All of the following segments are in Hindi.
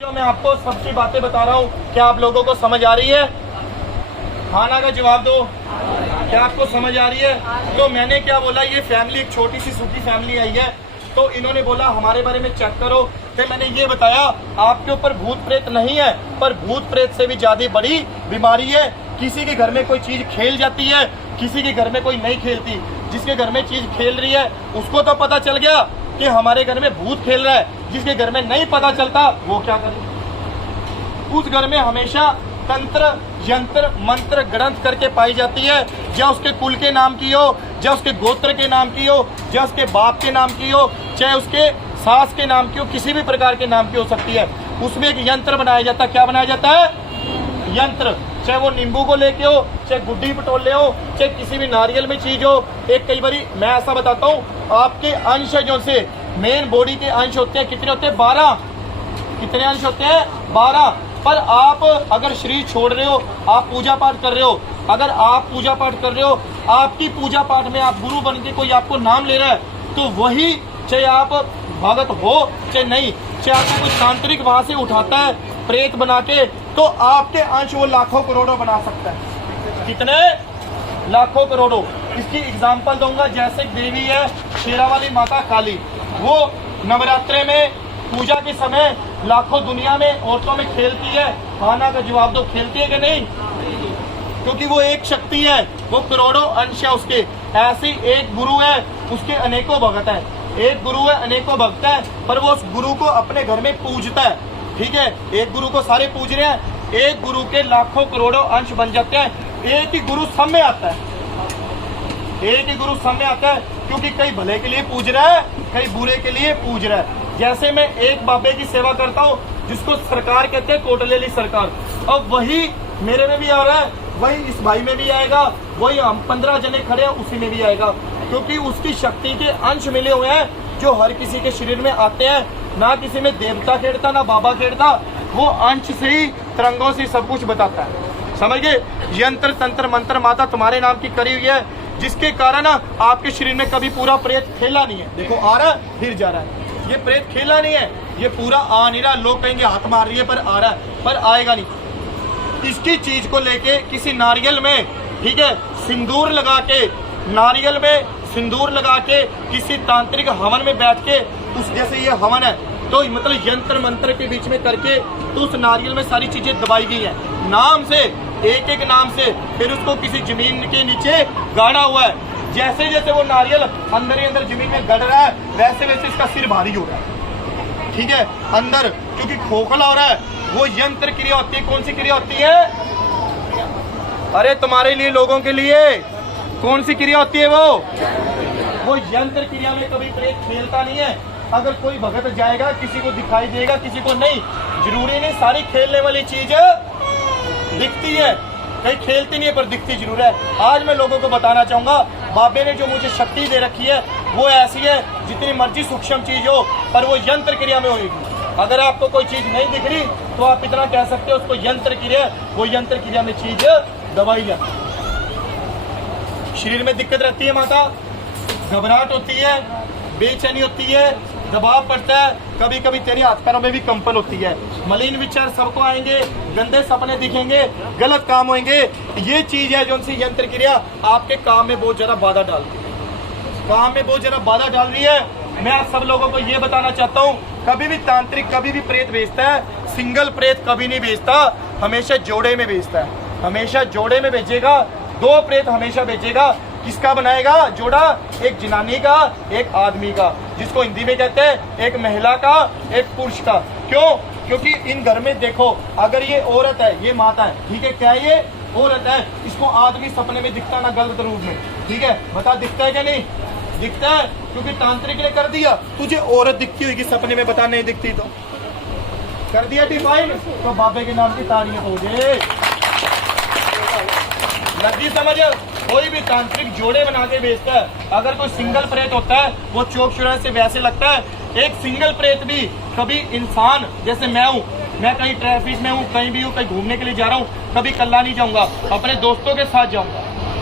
जो मैं आपको सबकी बातें बता रहा हूँ, क्या आप लोगों को समझ आ रही है? खाना का जवाब दो। क्या आपको समझ आ रही है? तो मैंने क्या बोला, ये फैमिली एक छोटी सी सूखी फैमिली आई है, तो इन्होंने बोला हमारे बारे में चेक करो। तो मैंने ये बताया आपके ऊपर भूत प्रेत नहीं है, पर भूत प्रेत से भी ज्यादा बड़ी बीमारी है। किसी के घर में कोई चीज खेल जाती है, किसी के घर में कोई नहीं खेलती। जिसके घर में चीज खेल रही है उसको तो पता चल गया कि हमारे घर में भूत खेल रहा है। जिसके घर में नहीं पता चलता वो क्या करे? उस घर में हमेशा तंत्र यंत्र मंत्र ग्रंथ करके पाई जाती है। चाहे उसके कुल के नाम की हो, चाहे उसके गोत्र के नाम की हो, चाहे उसके बाप के नाम की हो, चाहे उसके सास के नाम की हो, किसी भी प्रकार के नाम की हो सकती है। उसमें एक यंत्र बनाया जाता है। क्या बनाया जाता है? यंत्र। चाहे वो नींबू को लेके हो, चाहे गुड्डी पटोले हो, चाहे किसी भी नारियल में चीज हो। एक कई बारी मैं ऐसा बताता हूँ, आपके अंश जो से मेन बॉडी के अंश होते हैं, कितने होते हैं? 12। कितने अंश होते हैं? 12। पर आप अगर शरीर छोड़ रहे हो, आप पूजा पाठ कर रहे हो, अगर आप पूजा पाठ कर रहे हो, आपकी पूजा पाठ में आप गुरु बन के कोई आपको नाम ले रहा है, तो वही चाहे आप भगत हो चाहे नहीं, चाहे आपको कोई तांत्रिक वहां से उठाता है प्रेत बना के, तो आपके अंश वो लाखों करोड़ों बना सकता है। कितने? लाखों करोड़ों। इसकी एग्जाम्पल दूंगा। जैसे देवी है शेरावाली माता काली, वो नवरात्रे में पूजा के समय लाखों दुनिया में औरतों में खेलती है। खाना का जवाब दो, खेलती है कि नहीं? क्योंकि वो एक शक्ति है, वो करोड़ों अंश है उसके। ऐसी एक गुरु है, उसके अनेकों भक्त है। एक गुरु है, अनेकों भक्त है, पर वो उस गुरु को अपने घर में पूजता है। ठीक है, एक गुरु को सारे पूज रहे हैं, एक गुरु के लाखों करोड़ों अंश बन जाते हैं। एक ही गुरु सब में आता है, एक ही गुरु सब में आता है, क्योंकि कई भले के लिए पूज रहा है, कई बुरे के लिए पूज रहा है। जैसे मैं एक बाबे की सेवा करता हूँ जिसको सरकार कहते हैं, कोटलेली सरकार, अब वही मेरे में भी आ रहा है, वही इस भाई में भी आएगा, वही हम 15 जने खड़े हैं उसी में भी आएगा, क्योंकि उसकी शक्ति के अंश मिले हुए हैं जो हर किसी के शरीर में आते हैं। ना किसी में देवता खेड़ता, ना बाबा खेड़ता, वो अंश से ही तरंगों से सब कुछ बताता है। समझ गए? यंत्र तंत्र मंत्र माता तुम्हारे नाम की करी हुई है, जिसके कारण आपके शरीर में कभी पूरा प्रेत खेला नहीं है। देखो आ रहा है फिर जा रहा है, ये प्रेत खेला नहीं है, ये पूरा आ नहीं रहा। लोग कहेंगे हाथ मार रही है, पर आ रहा है, पर आएगा नहीं। इसकी चीज को लेके किसी नारियल में, ठीक है, सिंदूर लगा के, नारियल में सिंदूर लगा के किसी तांत्रिक हवन में बैठ के, उस जैसे ये हवन है तो मतलब यंत्र मंत्र के बीच में करके, तो उस नारियल में सारी चीजें दबाई गई हैं नाम से, एक एक नाम से। फिर उसको किसी जमीन के नीचे गाड़ा हुआ है। जैसे जैसे वो नारियल अंदर ही अंदर जमीन में गड़ रहा है, वैसे वैसे इसका सिर भारी हो रहा है। ठीक है, अंदर क्योंकि खोखला हो रहा है। वो यंत्र क्रिया होती है। कौन सी क्रिया होती है? अरे तुम्हारे लिए, लोगों के लिए कौन सी क्रिया होती है? वो यंत्र क्रिया में कभी प्रेत खेलता नहीं है। अगर कोई भगत जाएगा, किसी को दिखाई देगा, किसी को नहीं, जरूरी नहीं सारी खेलने वाली चीज दिखती है, कहीं खेलती नहीं है पर दिखती जरूर है। आज मैं लोगों को बताना चाहूंगा, बाबे ने जो मुझे शक्ति दे रखी है वो ऐसी है, जितनी मर्जी सूक्ष्म चीज हो पर वो यंत्र क्रिया में होगी। अगर आपको कोई चीज नहीं दिख रही तो आप इतना कह सकते हो उसको यंत्र क्रिया, वो यंत्र क्रिया में चीज दबाई जाती है। शरीर में दिक्कत रहती है माता, घबराहट होती है, बेचैनी होती है, दबाव पड़ता है, कभी कभी तेरे हाथ पैरों में भी कंपन होती है, मलिन विचार सबको आएंगे, गंदे सपने दिखेंगे, गलत काम होंगे। ये चीज है जो उनसे यंत्र क्रिया आपके काम में बहुत ज्यादा बाधा डाल रही है, काम में बहुत ज्यादा बाधा डाल रही है। मैं आप सब लोगों को ये बताना चाहता हूँ, कभी भी तांत्रिक कभी भी प्रेत भेजता है, सिंगल प्रेत कभी नहीं भेजता, हमेशा जोड़े में भेजता है। हमेशा जोड़े में भेजेगा, 2 प्रेत हमेशा भेजेगा। किसका बनाएगा जोड़ा? एक जनानी का, एक आदमी का, जिसको हिंदी में कहते हैं एक महिला का, एक पुरुष का। क्यों? क्योंकि इन घर में देखो, अगर ये औरत है, ये माता है, ठीक है, क्या ये औरत है, इसको आदमी सपने में दिखता ना गलत रूप में, ठीक है, बता दिखता है क्या? नहीं दिखता है, क्योंकि तांत्रिक ने कर दिया। तुझे औरत दिखती होगी सपने में, बता नहीं दिखती तो कर दिया डिफाइन, तो बाबे के नाम की ताड़ियां हो गए। लगी समझ? कोई भी तांत्रिक जोड़े बना के बेचता है। अगर कोई सिंगल प्रेत होता है वो चौक चौराहे से वैसे लगता है। एक सिंगल प्रेत भी कभी इंसान, जैसे मैं हूँ, मैं कहीं ट्रैफिक में हूँ, कहीं भी हूँ, कहीं घूमने के लिए जा रहा हूँ, कभी कल्ला नहीं जाऊंगा, अपने दोस्तों के साथ जाऊंगा।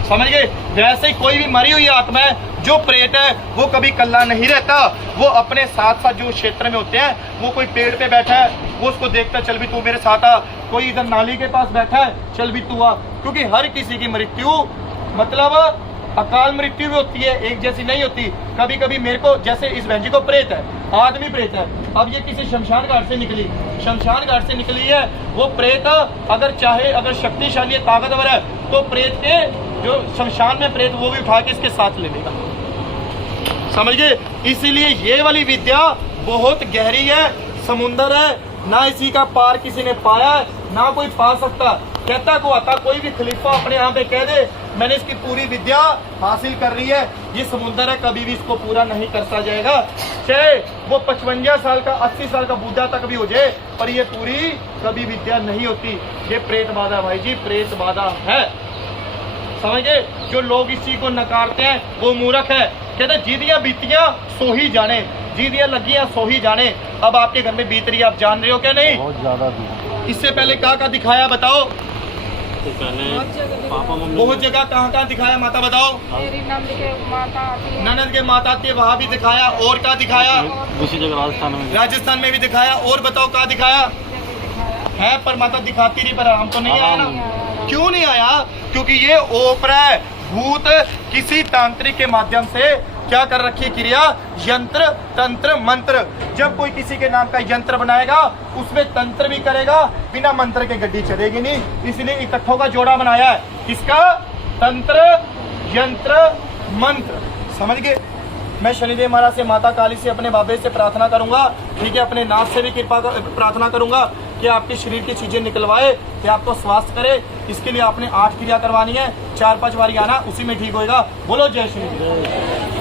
समझ गए? वैसे ही कोई भी मरी हुई आत्मा है जो प्रेत है वो कभी कल्ला नहीं रहता, वो अपने साथ साथ जो क्षेत्र में होते हैं, वो कोई पेड़ पे बैठा है वो उसको देखता है, चल भी तू मेरे साथ आ, कोई इधर नाली के पास बैठा है, चल भी तू आ, क्योंकि हर किसी की मृत्यु मतलब अकाल मृत्यु भी होती है, एक जैसी नहीं होती। कभी कभी मेरे को, जैसे इस बहन जी को प्रेत है, आदमी प्रेत है, अब ये किसी शमशान घाट से निकली, शमशान घाट से निकली है, वो प्रेत अगर चाहे, अगर शक्तिशाली है, ताकतवर है, तो प्रेत के जो शमशान में प्रेत वो भी उठा के इसके साथ ले लेगा, समझ गए। इसीलिए ये वाली विद्या बहुत गहरी है, समुंदर है, ना इसी का पार किसी ने पाया है, ना कोई पा सकता। कहता को आता कोई भी खलीफा अपने यहाँ पे कह दे मैंने इसकी पूरी विद्या हासिल कर रही है, ये समुंदर है, कभी भी इसको पूरा नहीं करता जाएगा, चाहे वो 55 साल का 80 साल का बूढ़ा तक भी हो जाए, पर ये पूरी कभी विद्या नहीं होती। ये प्रेत बाधा भाई जी, प्रेत बाधा है, समझ गए। जो लोग इस चीज को नकारते हैं वो मूर्ख है। कहते जीदियां बीतियां सो ही जाने, जीदियां लगियां सो ही जाने। अब आपके घर में बीत रही है, आप जान रहे हो क्या नहीं? बहुत ज्यादा। इससे पहले कहाँ दिखाया बताओ? पहले बहुत जगह कहाँ दिखाया माता बताओ? मेरी नंद के माता आती है, ननद के माता आती है, वहाँ भी दिखाया। और कहाँ दिखाया? दूसरी जगह राजस्थान में भी दिखाया। और बताओ कहाँ दिखाया है? पर माता दिखाती रही, पर हम तो नहीं आया ना। क्यों नहीं आया? क्योंकि ये ओपरा है, भूत किसी तांत्रिक के माध्यम से क्या कर रखी क्रिया, यंत्र तंत्र मंत्र। जब कोई किसी के नाम का यंत्र बनाएगा उसमें तंत्र भी करेगा, बिना मंत्र के गड्डी चलेगी नहीं। इसलिए इकट्ठों का जोड़ा बनाया है, किसका? तंत्र यंत्र मंत्र, समझ गए। मैं शनिदेव महाराज से, माता काली से, अपने बाबे से प्रार्थना करूंगा, ठीक है, अपने नाथ से भी कृपा प्रार्थना करूंगा कि आपके शरीर की चीजें निकलवाए, कि आपको स्वास्थ्य करे। इसके लिए आपने 8 क्रिया करवानी है, 4-5 बार आना, उसी में ठीक होएगा। बोलो जय श्री।